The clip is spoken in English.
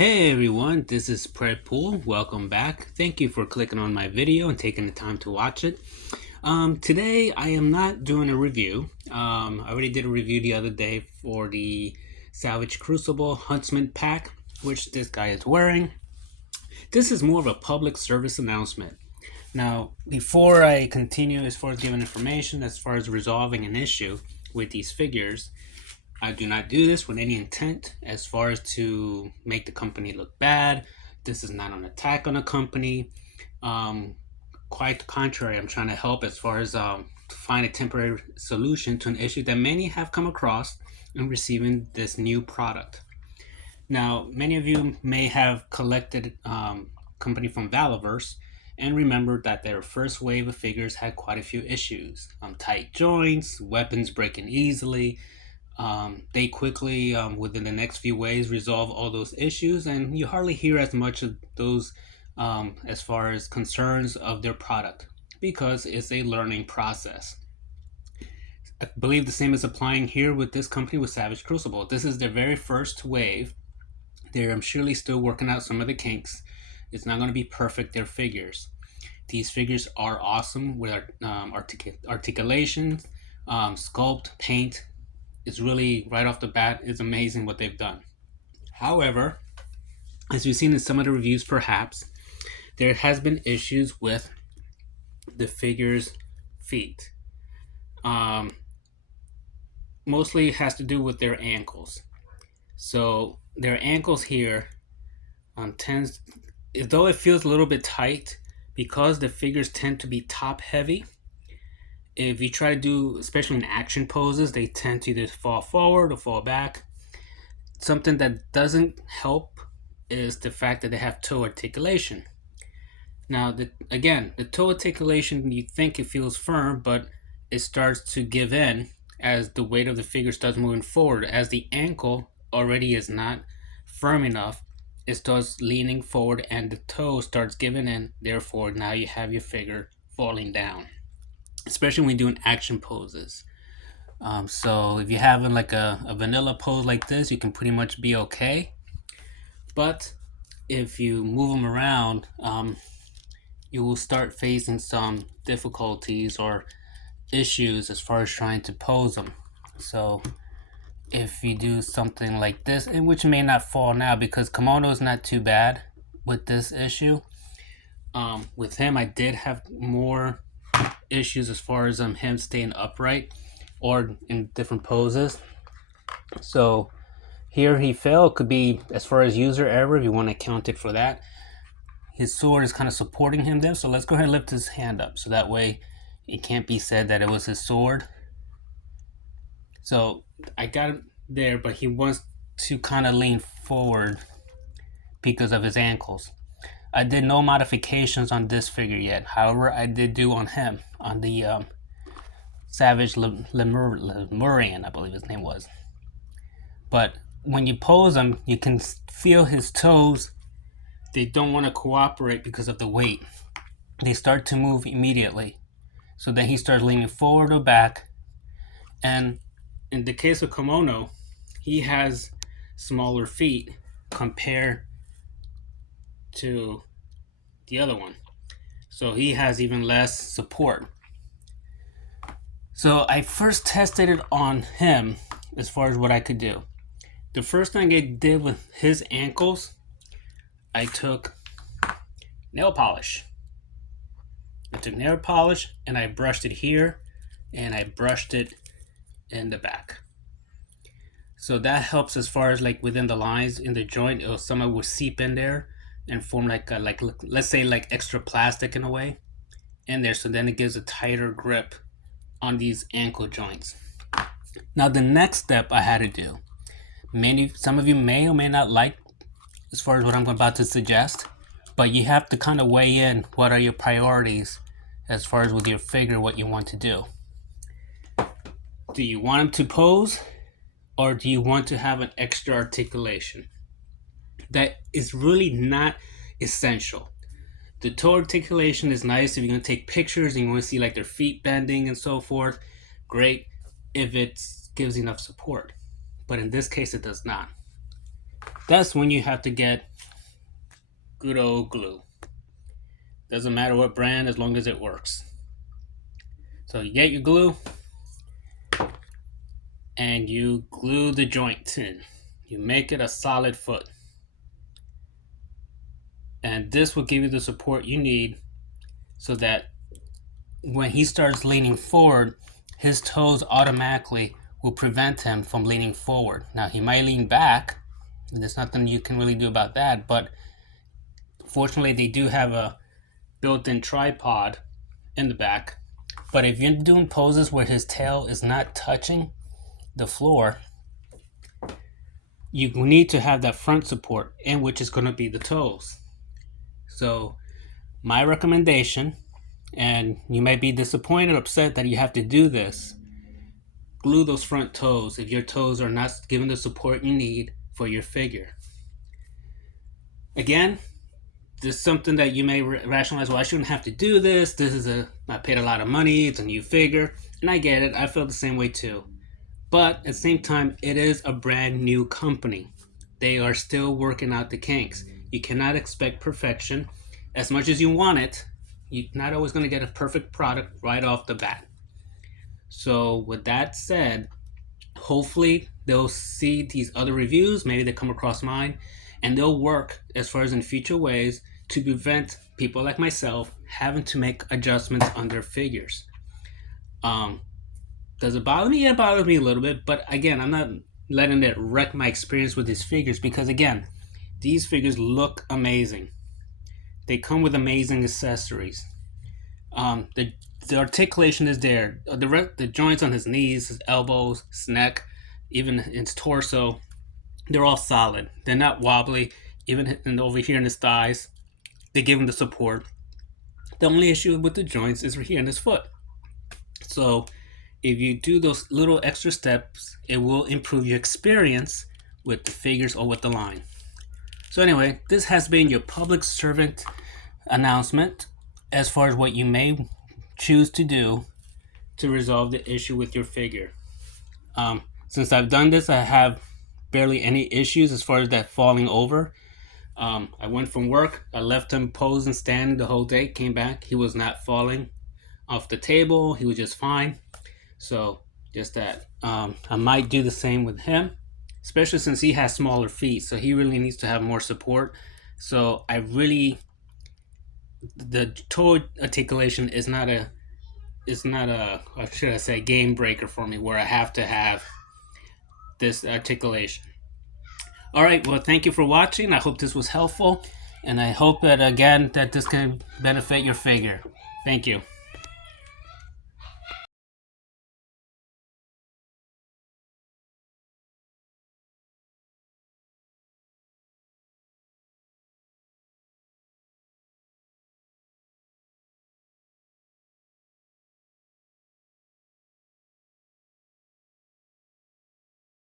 Hey everyone, this is Pred Pool. Welcome back. Thank you for clicking on my video and taking the time to watch it. Today I am not doing a review. I already did a review the other day for the Salvage Crucible Huntsman pack, which this guy is wearing. This is more of a public service announcement. Now, before I continue as far as giving information, as far as resolving an issue with these figures, I do not do this with any intent as far as to make the company look bad. This is not an attack on the company. Quite the contrary, I'm trying to help as far as find a temporary solution to an issue that many have come across in receiving this new product. Now, many of you may have collected company from Valaverse and remembered that their first wave of figures had quite a few issues. Tight joints, weapons breaking easily. They quickly, within the next few waves, resolve all those issues, and you hardly hear as much of those as far as concerns of their product because it's a learning process. I believe the same is applying here with this company with Savage Crucible. This is their very first wave. They're surely still working out some of the kinks. It's not going to be perfect, their figures. These figures are awesome with articulation, sculpt, paint. It's really, right off the bat, it's amazing what they've done. However, as you've seen in some of the reviews perhaps, there has been issues with the figure's feet. Mostly has to do with their ankles. So their ankles here tends, though it feels a little bit tight, because the figures tend to be top heavy. If you try to do, especially in action poses, they tend to either fall forward or fall back. Something that doesn't help is the fact that they have toe articulation. Now, again, the toe articulation, you think it feels firm, but it starts to give in as the weight of the figure starts moving forward. As the ankle already is not firm enough, it starts leaning forward and the toe starts giving in. Therefore, now you have your figure falling down, especially when you're doing action poses. So if you're having like a vanilla pose like this, you can pretty much be okay. But if you move them around, you will start facing some difficulties or issues as far as trying to pose them. So if you do something like this, and which may not fall now because kimono is not too bad with this issue. With him, I did have more issues as far as him staying upright or in different poses. So here he fell. Could be as far as user error if you want to count it for that. His sword is kind of supporting him there, so let's go ahead and lift his hand up so that way it can't be said that it was his sword. So I got him there, but he wants to kind of lean forward because of his ankles. I did no modifications on this figure yet. However, I did do on him, on the Savage Lemurian, I believe his name was. But when you pose him, you can feel his toes. They don't want to cooperate because of the weight. They start to move immediately. So then he starts leaning forward or back. And in the case of kimono, he has smaller feet compared to the other one. So he has even less support. So I first tested it on him as far as what I could do. The first thing I did with his ankles, I took nail polish. I took nail polish and I brushed it here and I brushed it in the back. So that helps as far as like within the lines in the joint, some will seep in there and form like let's say like extra plastic in a way in there. So then it gives a tighter grip on these ankle joints. Now the next step I had to do, some of you may or may not like as far as what I'm about to suggest, but you have to kind of weigh in what are your priorities as far as with your figure, what you want to do. Do you want him to pose or do you want to have an extra articulation? That is really not essential. The toe articulation is nice if you're going to take pictures and you want to see like their feet bending and so forth. Great if it gives enough support. But in this case, it does not. That's when you have to get good old glue. Doesn't matter what brand as long as it works. So you get your glue and you glue the joints in. You make it a solid foot. And this will give you the support you need so that when he starts leaning forward, his toes automatically will prevent him from leaning forward. Now, he might lean back, and there's nothing you can really do about that, but fortunately, they do have a built-in tripod in the back. But if you're doing poses where his tail is not touching the floor, you need to have that front support, in which is going to be the toes. So my recommendation, and you may be disappointed or upset that you have to do this, glue those front toes if your toes are not given the support you need for your figure. Again, this is something that you may rationalize, well, I shouldn't have to do this. I paid a lot of money. It's a new figure. And I get it. I feel the same way too. But at the same time, it is a brand new company. They are still working out the kinks. You cannot expect perfection. As much as you want it, you're not always going to get a perfect product right off the bat. So with that said, hopefully they'll see these other reviews. Maybe they come across mine. And they'll work as far as in future ways to prevent people like myself having to make adjustments on their figures. Does it bother me? It bothers me a little bit, but again, I'm not letting it wreck my experience with these figures because again, these figures look amazing. They come with amazing accessories. The articulation is there. The joints on his knees, his elbows, his neck, even his torso, they're all solid. They're not wobbly. Even over here in his thighs, they give him the support. The only issue with the joints is right here in his foot. So if you do those little extra steps, it will improve your experience with the figures or with the line. So anyway, this has been your public servant announcement as far as what you may choose to do to resolve the issue with your figure. Since I've done this, I have barely any issues as far as that falling over. I went from work, I left him posing, standing the whole day, came back, he was not falling off the table, he was just fine. So just that. I might do the same with him, especially since he has smaller feet, so he really needs to have more support. So the toe articulation is not a what should I say, game breaker for me where I have to have this articulation. All right, well, thank you for watching. I hope this was helpful, and I hope that again that this can benefit your figure. Thank you.